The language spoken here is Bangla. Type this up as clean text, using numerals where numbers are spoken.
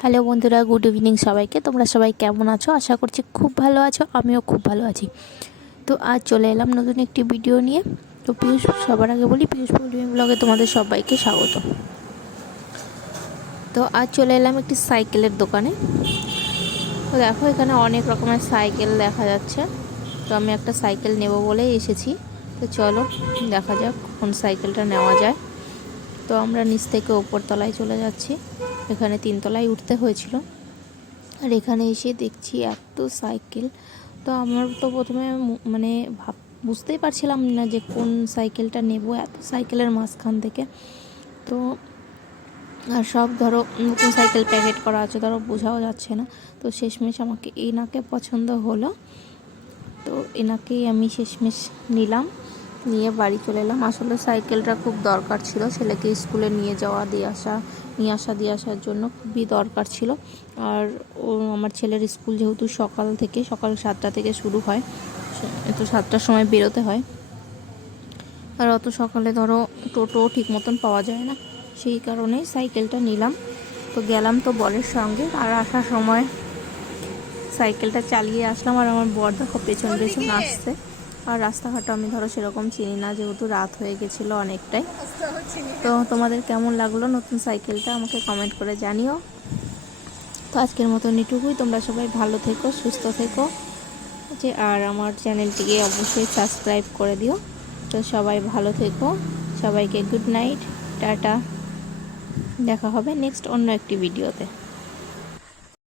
হ্যালো বন্ধুরা, গুড ইভিনিং সবাইকে। তোমরা সবাই কেমন আছো? আশা করছি খুব ভালো আছো। আমিও খুব ভালো আছি। তো আজ চলে এলাম নতুন একটি ভিডিও নিয়ে। তো সবার আগে বলি, পিউষ পল্লবী ব্লগে তোমাদের সবাইকে স্বাগত। তো আজ চলে এলাম একটি সাইকেলের দোকানে। তো দেখো, এখানে অনেক রকমের সাইকেল দেখা যাচ্ছে। তো আমি একটা সাইকেল নেব বলেই এসেছি। তো চলো দেখা যাক কোন সাইকেলটা নেওয়া যায়। তো আমরা নিচ থেকে ওপর তলায় চলে যাচ্ছি। এখানে 3 তলায় উঠতে হয়েছিল। আর এখানে এসে দেখছি এত সাইকেল। তো আমার তো প্রথমে মানে বুঝতেই পারছিলাম না যে কোন সাইকেলটা নেব, এত সাইকেলের মাঝখান থেকে। তো আর সব ধরো নতুন সাইকেল প্যাকেট করা আছে, ধরো বোঝাও যাচ্ছে না। তো শেষমেশ আমাকে এনাকে পছন্দ হলো। তো এনাকেই আমি শেষমেশ নিলাম, নিয়ে বাড়ি চলে এলাম। আসলে সাইকেলটা খুব দরকার ছিল, ছেলেকে স্কুলে নিয়ে যাওয়া নিয়ে আসার জন্য খুবই দরকার ছিল। আর আমার ছেলের স্কুল যেহেতু সকাল 7টা থেকে শুরু হয়, তো 7টার সময় বেরোতে হয়। আর অত সকালে ধরো টোটো ঠিক মতন পাওয়া যায় না, সেই কারণেই সাইকেলটা নিলাম। তো গেলাম তো বরের সঙ্গে, আর আসার সময় সাইকেলটা চালিয়ে আসলাম। আর আমার বর দেখো পেছন আসছে। আর রাস্তাঘাটটা আমি ধরো সেরকম চিনি না, যেহেতু রাত হয়ে গেছিলো অনেকটাই। তো তোমাদের কেমন লাগলো নতুন সাইকেলটা আমাকে কমেন্ট করে জানিও। তো আজকের মতন এটুকুই। তোমরা সবাই ভালো থেকো, সুস্থ থেকো, আর আমার চ্যানেলটিকে অবশ্যই সাবস্ক্রাইব করে দিও। তো সবাই ভালো থেকো, সবাইকে গুড নাইট, টাটা। দেখা হবে নেক্সট অন্য একটি ভিডিওতে।